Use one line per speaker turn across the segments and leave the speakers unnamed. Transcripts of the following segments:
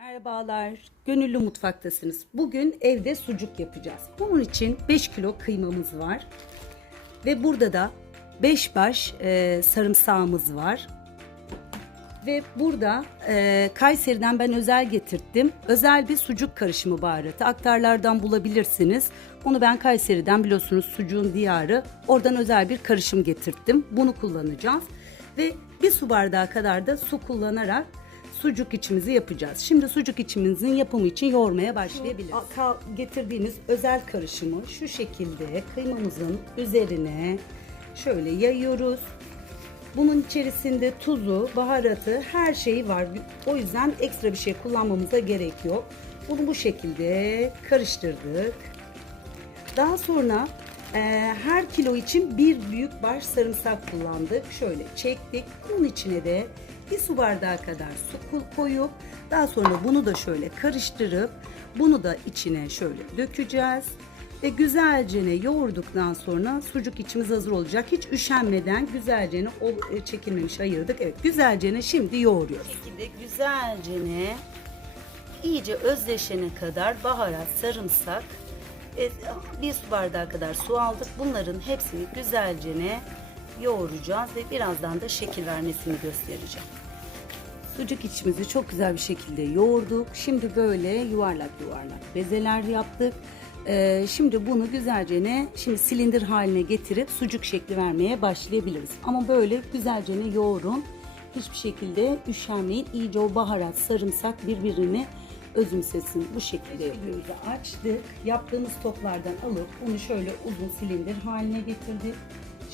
Merhabalar, Gönüllü Mutfaktasınız. Bugün evde sucuk yapacağız. Bunun için 5 kilo kıymamız var. Ve burada da 5 baş e, sarımsağımız var. Ve burada e, Kayseri'den ben özel getirttim. Özel bir sucuk karışımı baharatı. Aktarlardan bulabilirsiniz. Onu ben Kayseri'den biliyorsunuz sucuğun diyarı. Oradan özel bir karışım getirttim. Bunu kullanacağız. Ve bir su bardağı kadar da su kullanarak sucuk içimizi yapacağız. Şimdi sucuk içimizin yapımı için yoğurmaya başlayabiliriz. Getirdiğimiz özel karışımı şu şekilde kıymamızın üzerine şöyle yayıyoruz. Bunun içerisinde tuzu, baharatı, her şeyi var. O yüzden ekstra bir şey kullanmamıza gerek yok. Bunu bu şekilde karıştırdık. Daha sonra e, her kilo için bir büyük baş sarımsak kullandık. Şöyle çektik. Bunun içine de bir su bardağı kadar su ko- koyup daha sonra bunu da şöyle karıştırıp bunu da içine şöyle dökeceğiz. Ve güzelce ne yoğurduktan sonra sucuk içimiz hazır olacak. Hiç üşenmeden güzelce ne e, çekilmemiş ayırdık. Evet güzelce ne şimdi yoğuruyoruz. Bu şekilde güzelce ne iyice özleşene kadar baharat, sarımsak ve bir su bardağı kadar su aldık. Bunların hepsini güzelce ne yoğuracağız ve birazdan da şekil vermesini göstereceğim. Sucuk içimizi çok güzel bir şekilde yoğurduk. Şimdi böyle yuvarlak yuvarlak bezeler yaptık. Ee, şimdi bunu güzelce ne şimdi silindir haline getirip sucuk şekli vermeye başlayabiliriz. Ama böyle güzelce ne yoğurun. Hiçbir şekilde üşenmeyin. İyice o baharat, sarımsak birbirini özümsesin. Bu şekilde yapıyoruz. Açtık. Yaptığımız toplardan alıp bunu şöyle uzun silindir haline getirdik.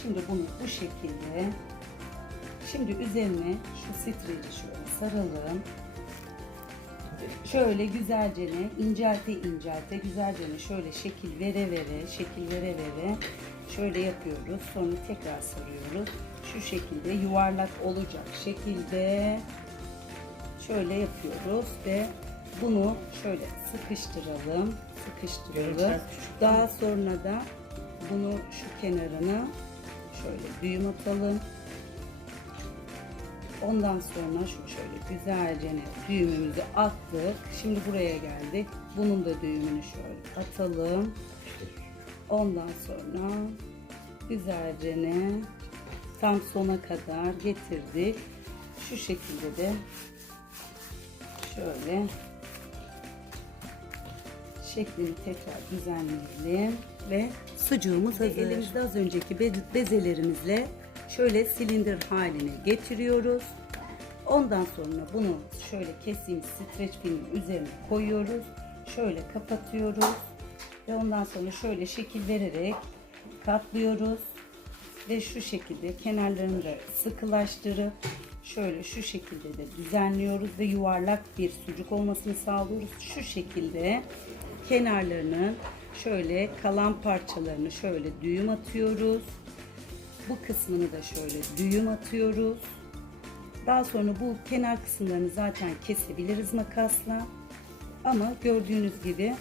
Şimdi bunu bu şekilde Şimdi üzerine şu streci şöyle saralım. Şöyle güzelce ne incelte incelte güzelce şöyle şekil vere vere şekil vere vere şöyle yapıyoruz. Sonra tekrar sarıyoruz. Şu şekilde yuvarlak olacak şekilde şöyle yapıyoruz ve bunu şöyle sıkıştıralım. Sıkıştıralım. Daha sonra da bunu şu kenarına şöyle düğüm atalım. Ondan sonra şu şöyle güzelce düğümümüzü attık. Şimdi buraya geldik. Bunun da düğümünü şöyle atalım. Ondan sonra güzelce tam sona kadar getirdik. Şu şekilde de şöyle şeklini tekrar düzenleyelim ve sucuğumuz hazır. Elimizde az önceki be- bezelerimizle şöyle silindir haline getiriyoruz. Ondan sonra bunu şöyle kestiğimiz streç filmin üzerine koyuyoruz. Şöyle kapatıyoruz. Ve ondan sonra şöyle şekil vererek katlıyoruz. Ve şu şekilde kenarlarını da sıkılaştırıp şöyle şu şekilde de düzenliyoruz ve yuvarlak bir sucuk olmasını sağlıyoruz. Şu şekilde kenarlarının şöyle kalan parçalarını şöyle düğüm atıyoruz. Bu kısmını da şöyle düğüm atıyoruz. Daha sonra bu kenar kısımlarını zaten kesebiliriz makasla. Ama gördüğünüz gibi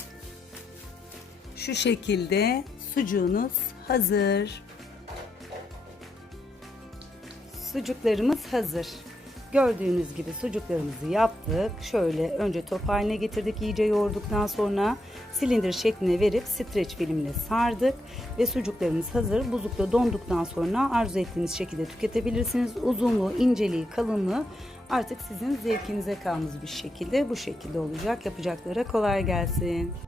şu şekilde sucuğunuz hazır. Sucuklarımız hazır. Gördüğünüz gibi sucuklarımızı yaptık. Şöyle önce top haline getirdik. iyice yoğurduktan sonra silindir şekline verip streç filmle sardık. Ve sucuklarımız hazır. Buzlukta donduktan sonra arzu ettiğiniz şekilde tüketebilirsiniz. Uzunluğu, inceliği, kalınlığı artık sizin zevkinize kalmış bir şekilde bu şekilde olacak. Yapacaklara kolay gelsin.